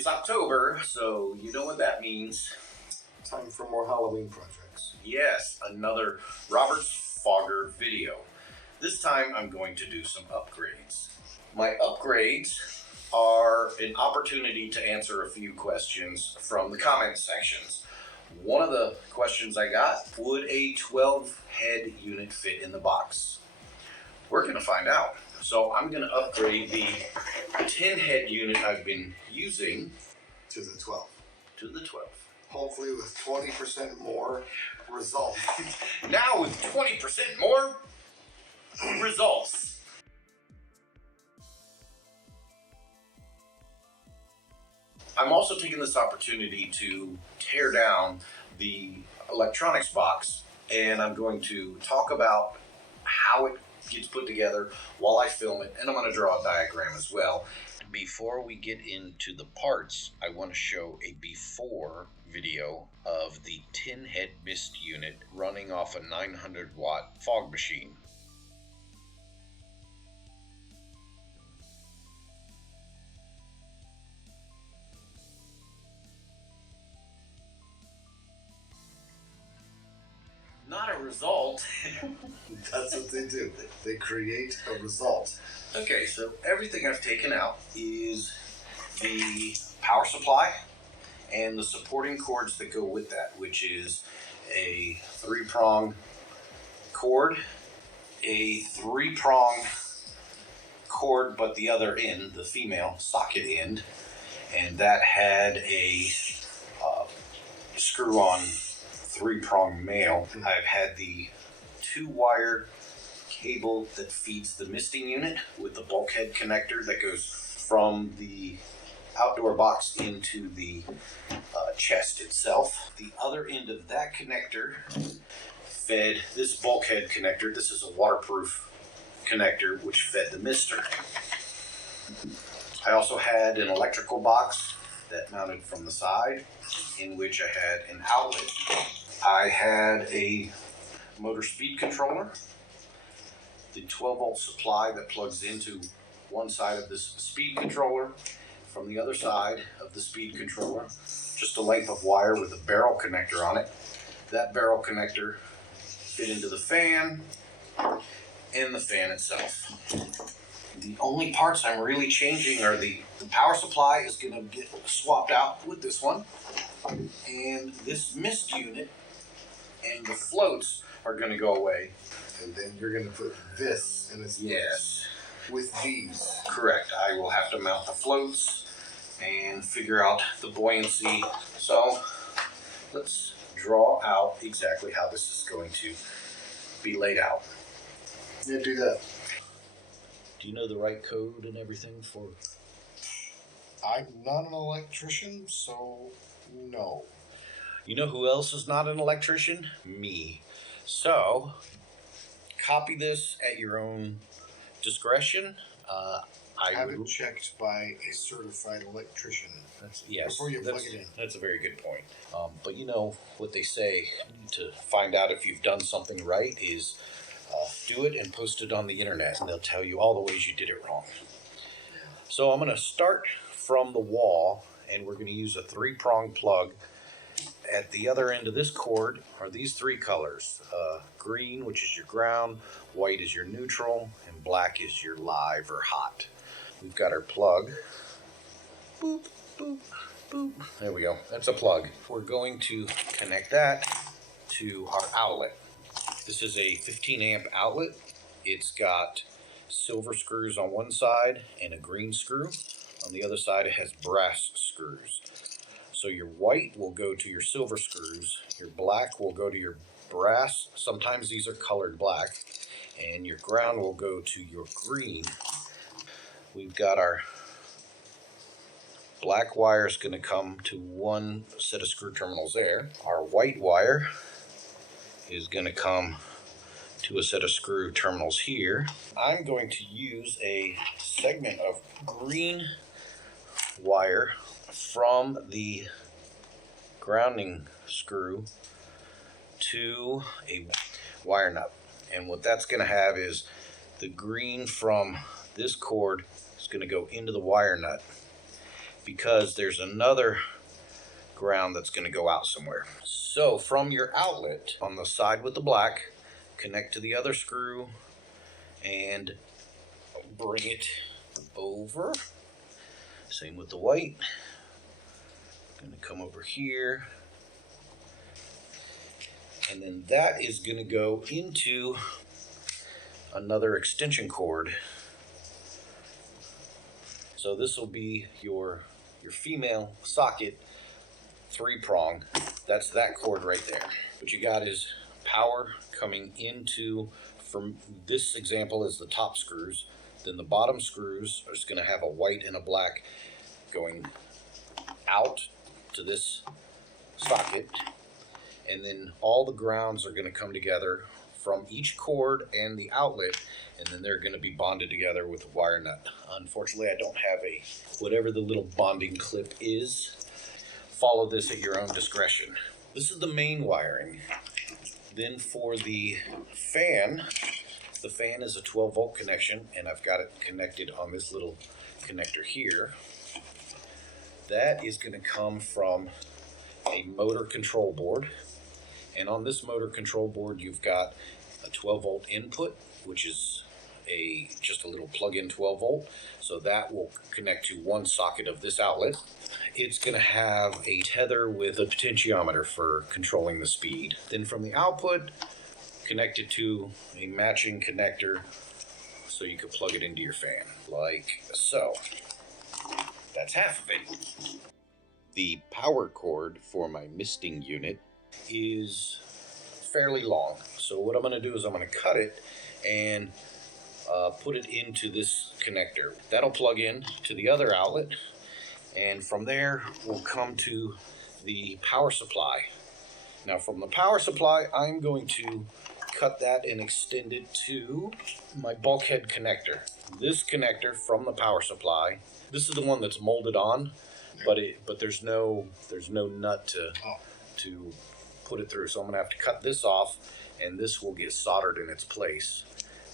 It's October, so you know what that means. Time for more Halloween projects. Yes, another Robert Fogger video. This time I'm going to do some upgrades. My upgrades are an opportunity to answer a few questions from the comment sections. One of the questions I got, would a 12 head unit fit in the box? We're going to find out. So I'm going to upgrade the 10 head unit I've been using To the 12. to the 12. Hopefully with 20% more results. Now with 20% more results. I'm also taking this opportunity to tear down the electronics box, and I'm going to talk about how it gets put together while I film it, and I'm going to draw a diagram as well. Before we get into the parts, I want to show a before video of the 10 head mist unit running off a 900 watt fog machine. Not a result. That's what they do. They create a result. Okay, so everything I've taken out is the power supply and the supporting cords that go with that, which is a 3-prong cord, a 3-prong cord, but the other end, the female socket end, and that had a screw-on 3-prong male. I've had the 2-wire cable that feeds the misting unit with the bulkhead connector that goes from the outdoor box into the chest itself. The other end of that connector fed this bulkhead connector. This is a waterproof connector which fed the mister. I also had an electrical box that mounted from the side, in which I had an outlet. I had a motor speed controller, the 12-volt supply that plugs into one side of this speed controller. From the other side of the speed controller, just a length of wire with a barrel connector on it. That barrel connector fit into the fan and the fan itself. The only parts I'm really changing are the power supply is going to get swapped out with this one, and this mist unit and the floats are going to go away. And then you're going to put this in its place. Yes. With these. Correct. I will have to mount the floats and figure out the buoyancy. So let's draw out exactly how this is going to be laid out. Yeah, do that. Do you know the right code and everything for? I'm not an electrician, so no. You know who else is not an electrician? Me. So copy this at your own discretion. I have it checked by a certified electrician. Yes, before you plug it in. That's a very good point. But you know what they say to find out if you've done something right is do it and post it on the internet, and they'll tell you all the ways you did it wrong. So I'm going to start from the wall, and we're going to use a 3-prong plug. At the other end of this cord are these 3 colors. Green, which is your ground, white is your neutral, and black is your live or hot. We've got our plug. Boop, boop, boop. There we go. That's a plug. We're going to connect that to our outlet. This is a 15 amp outlet. It's got silver screws on one side and a green screw. On the other side it has brass screws. So your white will go to your silver screws, your black will go to your brass, sometimes these are colored black, and your ground will go to your green. We've got our black wire is going to come to one set of screw terminals there. Our white wire is going to come to a set of screw terminals here. I'm going to use a segment of green wire from the grounding screw to a wire nut, and what that's going to have is the green from this cord is going to go into the wire nut. because there's another ground that's going to go out somewhere. So from your outlet on the side with the black, connect to the other screw and bring it over. Same with the white. Going to come over here. And then that is going to go into another extension cord. So this will be your female socket 3-prong. That's that cord right there. What you got is power coming into, from this example is the top screws. Then the bottom screws are just going to have a white and a black going out to this socket. And then all the grounds are going to come together from each cord and the outlet, and then they're going to be bonded together with a wire nut. Unfortunately, I don't have whatever the little bonding clip is. Follow this at your own discretion. This is the main wiring. Then for the fan is a 12-volt connection, and I've got it connected on this little connector here. That is going to come from a motor control board. And on this motor control board, you've got a 12-volt input, which is just a little plug-in 12-volt. So that will connect to one socket of this outlet. It's going to have a tether with a potentiometer for controlling the speed. Then from the output, connect it to a matching connector so you can plug it into your fan, like so. That's half of it. The power cord for my misting unit is fairly long. So what I'm going to do is I'm going to cut it and put it into this connector. That'll plug in to the other outlet, and from there we'll come to the power supply. Now from the power supply, I'm going to cut that and extend it to my bulkhead connector. This connector from the power supply, this is the one that's molded on, but there's no nut to put it through. So I'm going to have to cut this off, and this will get soldered in its place.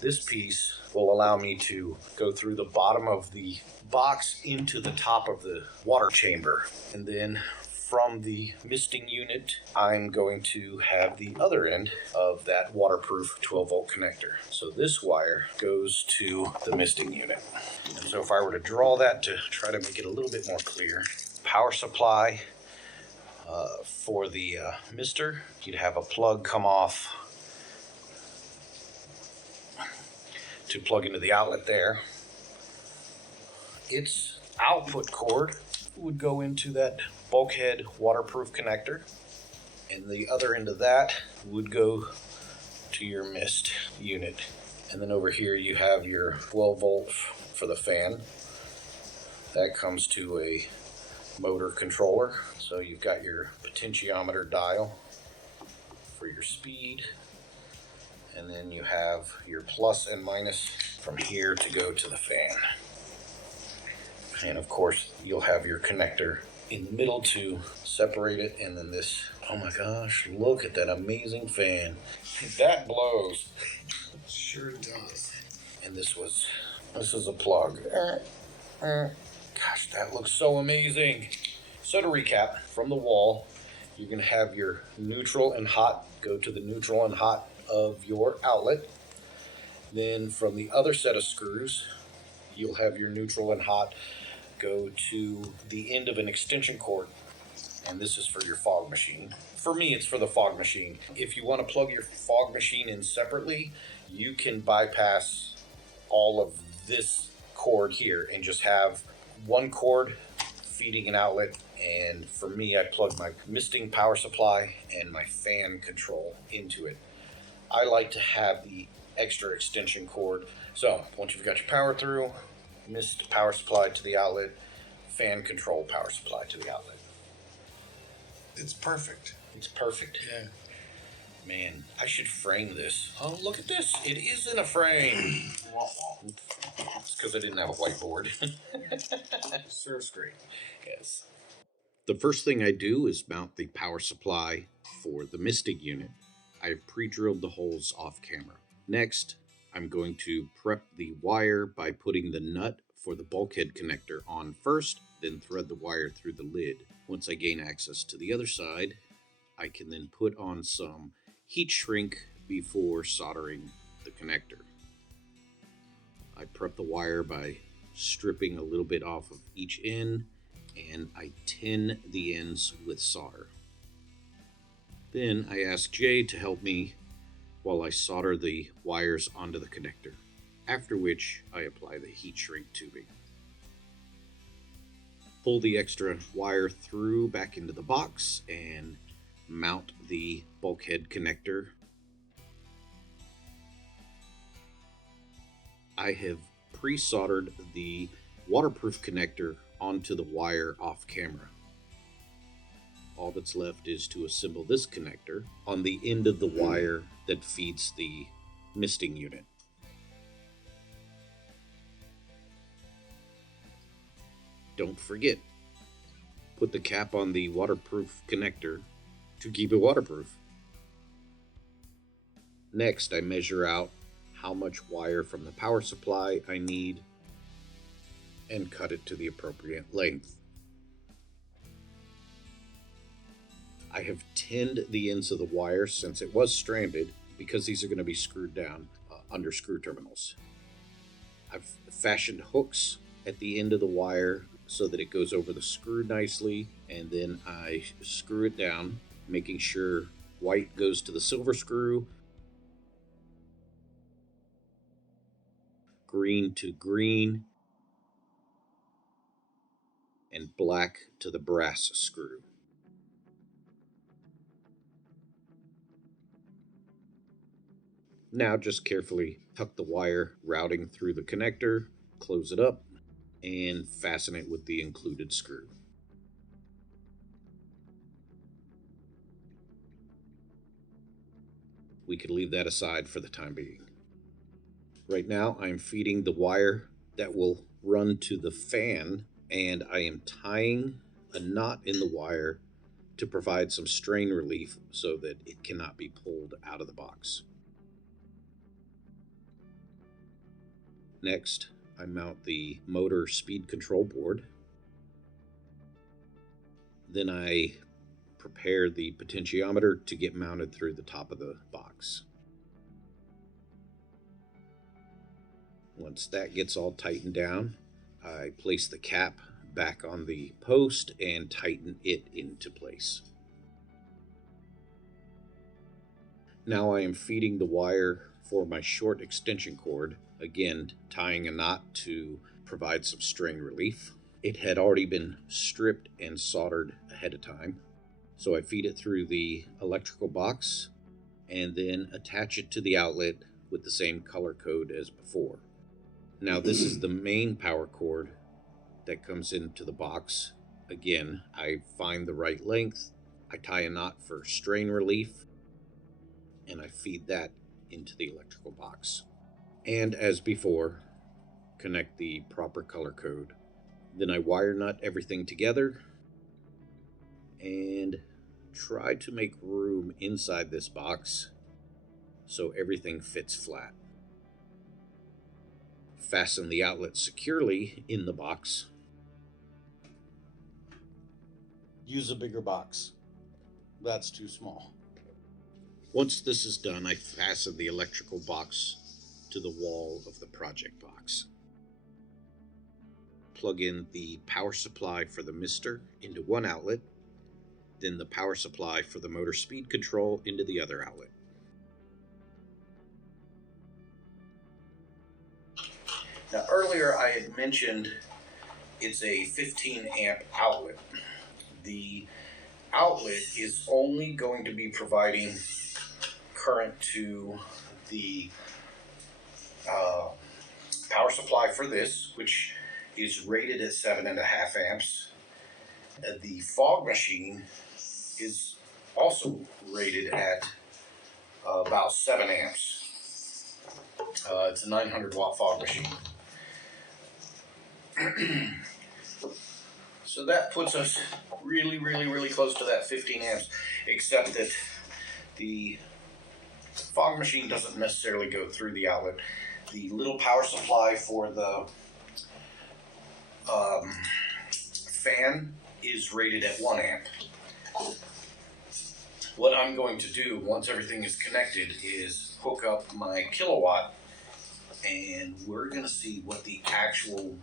This piece will allow me to go through the bottom of the box into the top of the water chamber. And then from the misting unit, I'm going to have the other end of that waterproof 12-volt connector. So this wire goes to the misting unit. And so if I were to draw that to try to make it a little bit more clear, power supply for the mister, you'd have a plug come off to plug into the outlet there. Its output cord would go into that bulkhead waterproof connector, and the other end of that would go to your mist unit. And then over here you have your 12-volt for the fan. That comes to a motor controller. So you've got your potentiometer dial for your speed, and then you have your plus and minus from here to go to the fan. And of course you'll have your connector in the middle to separate it, and then this, oh my gosh, look at that amazing fan. That blows. Sure does. And this is a plug. Gosh, that looks so amazing. So to recap, from the wall, you're going to have your neutral and hot go to the neutral and hot of your outlet. Then from the other set of screws, you'll have your neutral and hot go to the end of an extension cord. And this is for your fog machine. For me, it's for the fog machine. If you want to plug your fog machine in separately, you can bypass all of this cord here and just have one cord feeding an outlet. And for me, I plug my misting power supply and my fan control into it. I like to have the extra extension cord. So once you've got your power through, mist power supply to the outlet, fan control power supply to the outlet. It's perfect. It's perfect. Yeah. Man, I should frame this. Oh, look at this. It is in a frame. It's because I didn't have a whiteboard. Serves great. Yes. The first thing I do is mount the power supply for the misting unit. I've pre-drilled the holes off camera. Next, I'm going to prep the wire by putting the nut for the bulkhead connector on first, then thread the wire through the lid. Once I gain access to the other side, I can then put on some heat shrink before soldering the connector. I prep the wire by stripping a little bit off of each end, and I tin the ends with solder. Then I ask Jay to help me while I solder the wires onto the connector, after which I apply the heat shrink tubing. Pull the extra wire through back into the box and mount the bulkhead connector. I have pre-soldered the waterproof connector onto the wire off camera. All that's left is to assemble this connector on the end of the wire that feeds the misting unit. Don't forget, put the cap on the waterproof connector to keep it waterproof. Next, I measure out how much wire from the power supply I need and cut it to the appropriate length. I have tinned the ends of the wire since it was stranded, because these are going to be screwed down under screw terminals. I've fashioned hooks at the end of the wire so that it goes over the screw nicely, and then I screw it down, making sure white goes to the silver screw, green to green, and black to the brass screw. Now just carefully tuck the wire routing through the connector, close it up, and fasten it with the included screw. We can leave that aside for the time being. Right now I'm feeding the wire that will run to the fan, and I am tying a knot in the wire to provide some strain relief so that it cannot be pulled out of the box. Next, I mount the motor speed control board. Then I prepare the potentiometer to get mounted through the top of the box. Once that gets all tightened down, I place the cap back on the post and tighten it into place. Now I am feeding the wire for my short extension cord, again tying a knot to provide some strain relief. It had already been stripped and soldered ahead of time, so I feed it through the electrical box and then attach it to the outlet with the same color code as before. Now this is the main power cord that comes into the box. Again, I find the right length, I tie a knot for strain relief, and I feed that into the electrical box. And as before, connect the proper color code. Then I wire nut everything together and try to make room inside this box so everything fits flat. Fasten the outlet securely in the box. Use a bigger box. That's too small. Once this is done, I fasten the electrical box to the wall of the project box. Plug in the power supply for the mister into one outlet, then the power supply for the motor speed control into the other outlet. Now earlier I had mentioned it's a 15 amp outlet. The outlet is only going to be providing current to the power supply for this, which is rated at 7.5 amps. The fog machine is also rated at about 7 amps. It's a 900 watt fog machine. So that puts us really close to that 15 amps, except that the fog machine doesn't necessarily go through the outlet. The little power supply for the fan is rated at 1 amp. What I'm going to do once everything is connected is hook up my kilowatt, and we're going to see what the actual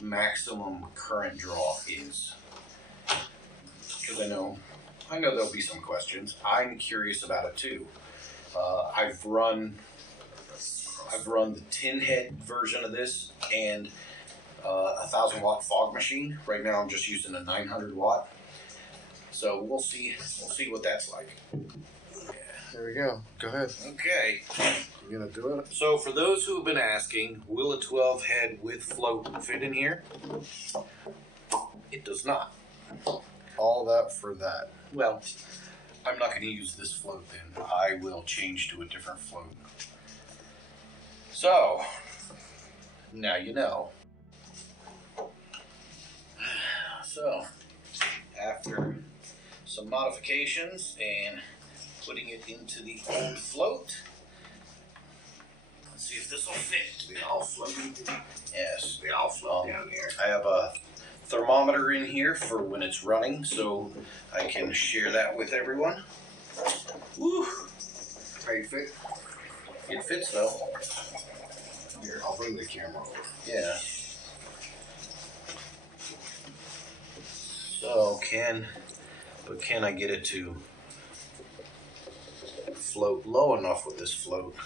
maximum current draw is. Because I know there'll be some questions. I'm curious about it too. I've run the tin head version of this and a 1,000 watt fog machine. Right now I'm just using a 900 watt. So we'll see what that's like. There we go. Go ahead. Okay. You gonna do it? So for those who have been asking, will a 12 head with float fit in here? It does not. All that for that. Well, I'm not going to use this float then. I will change to a different float. So, now you know. So, after some modifications and putting it into the old float, let's see if this will fit. They all float. Yes. They all float down here. I have a thermometer in here for when it's running, so I can share that with everyone. Woo! How you fit? It fits though. Here, I'll bring the camera over. Yeah. So can I get it to float low enough with this float?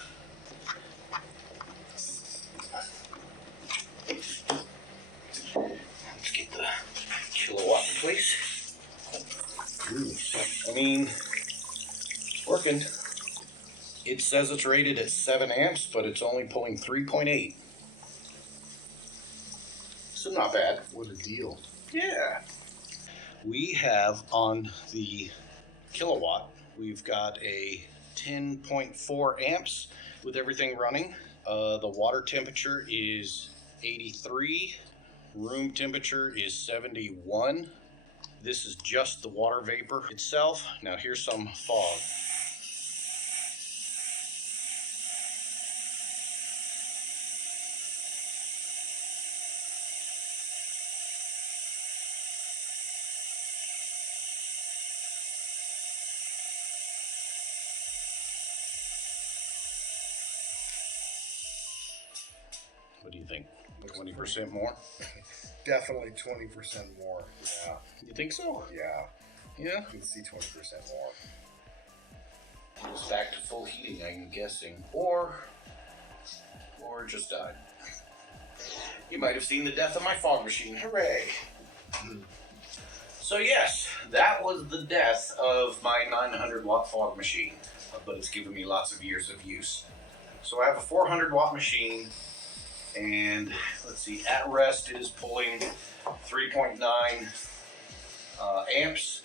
Let's get the kilowatt in place. I mean, it's working. It says it's rated at 7 amps, but it's only pulling 3.8. So not bad. What a deal. Yeah. We have on the kilowatt, we've got a 10.4 amps with everything running. The water temperature is 83. Room temperature is 71. This is just the water vapor itself. Now here's some fog. What do you think? 20% more? Definitely 20% more. Yeah. You think so? Yeah. Yeah? You can see 20% more. It's back to full heating, I'm guessing. Or just died. You might have seen the death of my fog machine. Hooray! So yes, that was the death of my 900 watt fog machine. But it's given me lots of years of use. So I have a 400 watt machine. And let's see, at rest it is pulling 3.9 amps.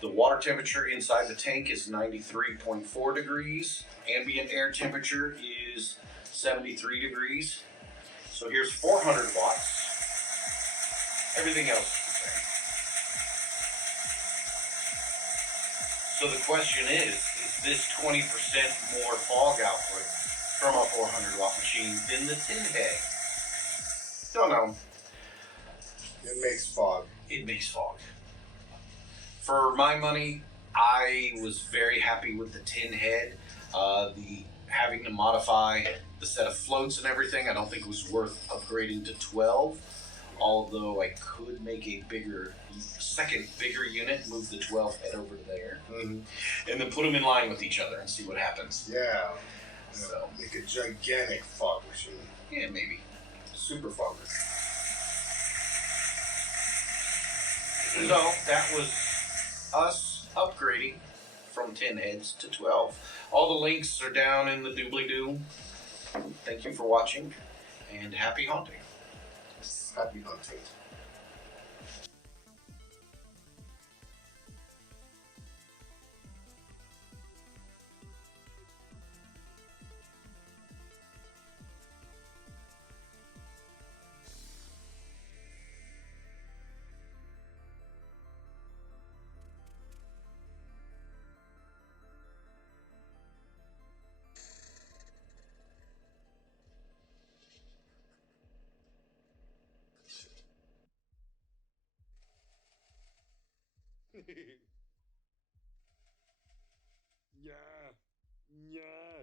The water temperature inside the tank is 93.4 degrees. Ambient air temperature is 73 degrees. So here's 400 watts. Everything else is the same. So the question is this 20% more fog output from a 400 watt machine than the tin head? Don't know. It makes fog. It makes fog. For my money, I was very happy with the tin head. The having to modify the set of floats and everything, I don't think it was worth upgrading to 12. Although I could make a second bigger unit, move the 12 head over to there, and then put them in line with each other and see what happens. Yeah. So make a gigantic fog machine. Yeah, maybe. Super fog machine. So that was us upgrading from 10 heads to 12. All the links are down in the doobly-doo. Thank you for watching, and happy hunting. Happy hunting. Yeah. Yeah.